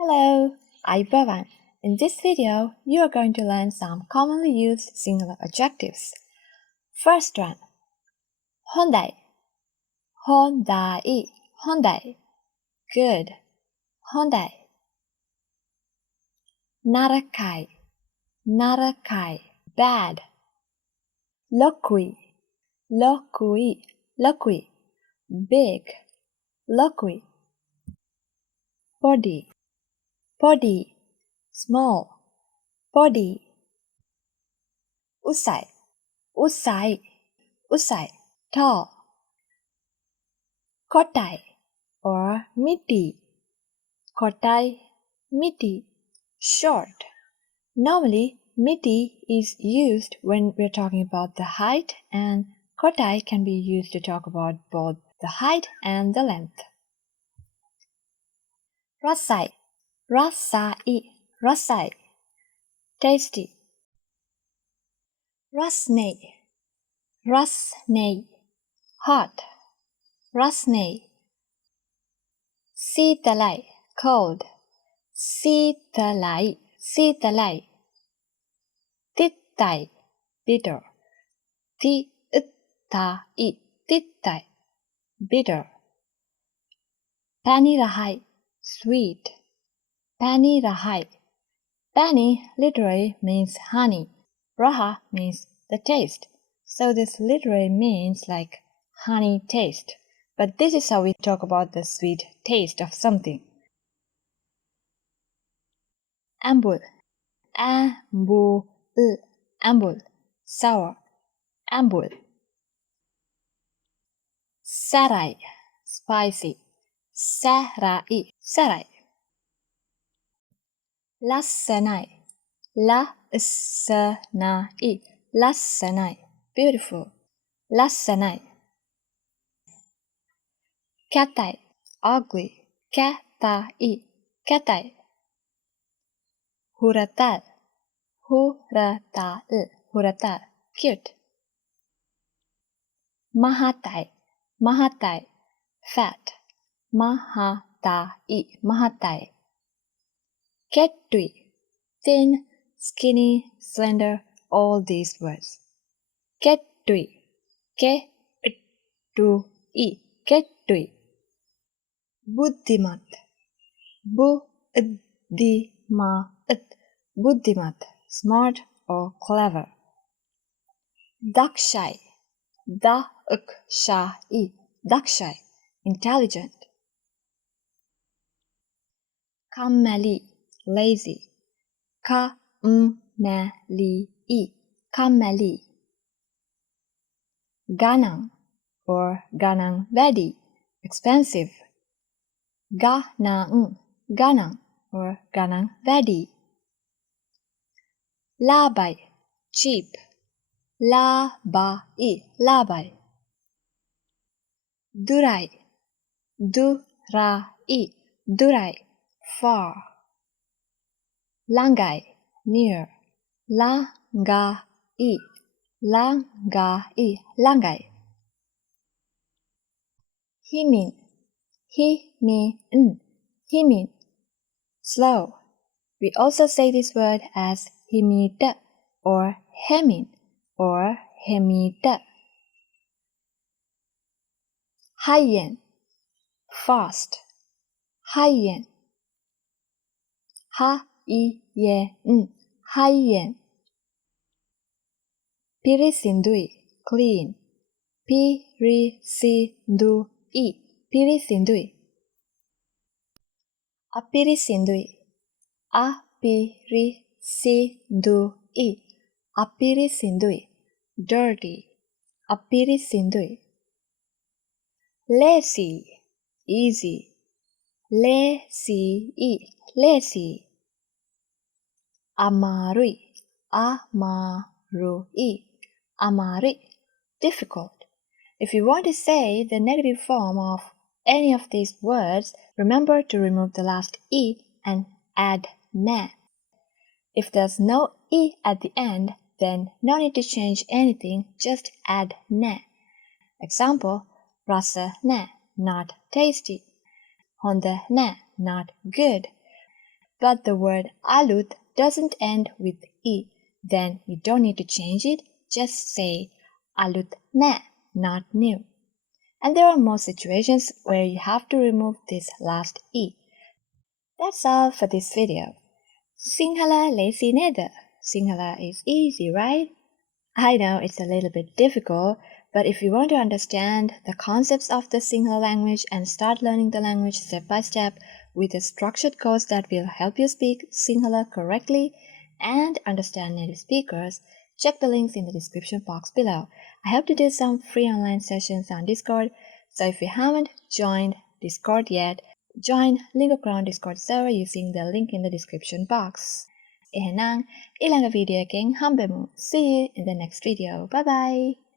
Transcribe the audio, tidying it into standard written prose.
Hello, Aibavan. In this video, you are going to learn some commonly used singular adjectives. First one, Hyundai. Hyundai, Hyundai. Good. Hyundai. Narakai, Narakai. Bad. Lokui, Lokui, Lokui. Big. Lokui. Body, Body. Small. Body. Usai, Usai, Usai. Tall. Kotai or miti. Kotai, miti. Short. Normally, miti is used when we're talking about the height, and kotai can be used to talk about both the height and the length. Rasai, rasai, rasai. Tasty. Rasnei, rasnei. Hot. Rasnei. Sitalai, cold. Sitalai, sitalai. Tittai, bitter. Tittai, tittai, bitter. Pani rahai, sweet. Pani rahai. Pani literally means honey. Raha means the taste. So this literally means like honey taste. But this is how we talk about the sweet taste of something. Ambul, ambul, ambul, sour, ambul. Sarai, spicy. Sarai, sarai. Lassanai, lassanai, lassanai. Beautiful. Lassanai. Katai, ugly. Katai, katai. Huratal, huratal, huratal. Cute. Mahatai, mahatai. Fat. Mahatai, mahatai. Kettui, thin, skinny, slender, all these words. Kettui, kettui, kettui. Buddhimat, buddhimat, buddhimat, smart or clever. Dakshai, dakshai, dakshai, intelligent. Kammali, lazy. Kammali, kammali. Ganang or ganang vadi, expensive. Ganang, ganang or ganang vadi. Labai, cheap. Labai, labai. Durai, durai, durai, far. Langai, near. Langai, langai, langai. Himin, himin, himin. Slow. We also say this word as himita or hemin or hemita. Haiyan, fast. Haiyan. Haiyan, haiyan. Pirisindui, clean. Pirisindui, pirisindui. Apirisindui, apirisindui, apirisindui. Dirty, apirisindui. Lazy, easy. Lazy, lazy. Amarui, amarui, amari, difficult. If you want to say the negative form of any of these words, remember to remove the last e and add na. If there's no e at the end, then no need to change anything, just add na. Example, rasa na, not tasty. Honda na, not good. but the word alut doesn't end with E. Then you don't need to change it, just say alut ne, not new. And there are more situations where you have to remove this last E. That's all for this video. Sinhala lazy nether. Sinhala is easy, right? I know it's a little bit difficult, but if you want to understand the concepts of the Sinhala language and start learning the language step by step with a structured course that will help you speak Sinhala correctly and understand native speakers, check the links in the description box below. I hope to do some free online sessions on Discord, so if you haven't joined Discord yet, join Lingo Discord server using the link in the description box. Ilang video king hambemu. See you in the next video. Bye bye.